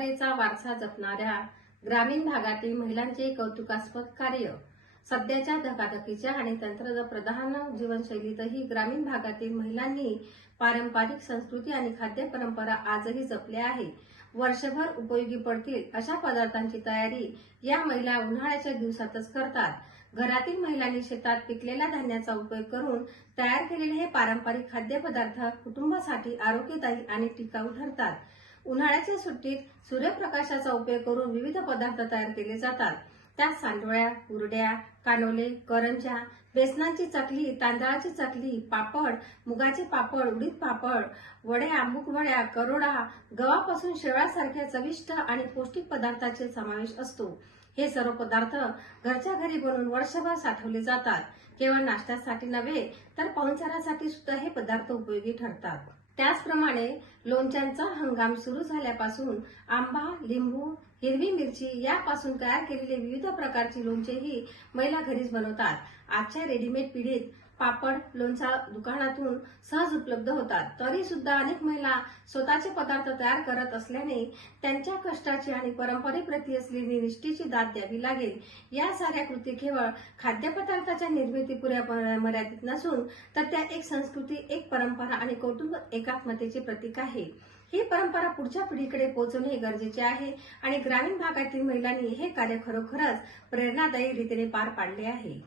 वारसा जपणाऱ्या ग्रामीण भागातील महिलांचे कौतुकास्पद कार्य. सध्याच्या धकाधकीच्या आणि तंत्रप्रधान जीवनशैलीतही ग्रामीण भागातील महिलांनी पारंपरिक संस्कृती आणि खाद्य परंपरा आजही जपल्या आहे वर्षभर उपयोगी पडतील अशा पदार्थांची तयारी या महिला उन्हाळ्याच्या दिवसातच करतात. घरातील महिलांनी शेतात पिकलेल्या धान्याचा उपयोग करून तयार केलेले हे पारंपरिक खाद्यपदार्थ कुटुंबासाठी आरोग्यदायी आणि टिकाऊ ठरतात. उन्हाळ्याच्या सुट्टीत सूर्यप्रकाशाचा उपयोग करून विविध पदार्थ तयार केले जातात. त्यात सांडोळ्या उरड्या कानोले करंजा बेसनाची चकली तांदळाची चकली पापड मुगाचे पापड उडीद पापड वड्या मुग वड्या करोडा गव्हापासून शेवळासारख्या चविष्ट आणि पौष्टिक पदार्थाचे समावेश असतो. हे सर्व पदार्थ घरच्या घरी बनवून वर्षभर साठवले जातात. केवळ नाश्त्यासाठी नव्हे तर पाहुणचारासाठी सुद्धा हे पदार्थ उपयोगी ठरतात. त्याचप्रमाणे लोणच्यांचा हंगाम सुरू झाल्यापासून आंबा लिंबू हिरवी मिरची यापासून तयार केलेले विविध प्रकारची लोणचेही महिला घरीच बनवतात. आजच्या रेडीमेड पिढीत पापड लोणचा दुकानातून सहज उपलब्ध होतात. तरी सुद्धा अनेक महिला स्वतःचे पदार्थ तयार करत असल्याने त्यांच्या कष्टाची आणि परंपरेप्रती असलेली निष्ठेची दाद द्यावी लागेल. या साऱ्या कृती केवळ खाद्यपदार्थाच्या निर्मितीपुऱ्या मर्यादित नसून तर त्या एक संस्कृती एक परंपरा आणि कौटुंब एकात्मतेचे प्रतीक आहे. ही परंपरा पुढच्या पिढीकडे पोहोचवणे गरजेचे आहे आणि ग्रामीण भागातील महिलांनी हे कार्य खरोखरच प्रेरणादायी रीतीने पार पाडले आहे.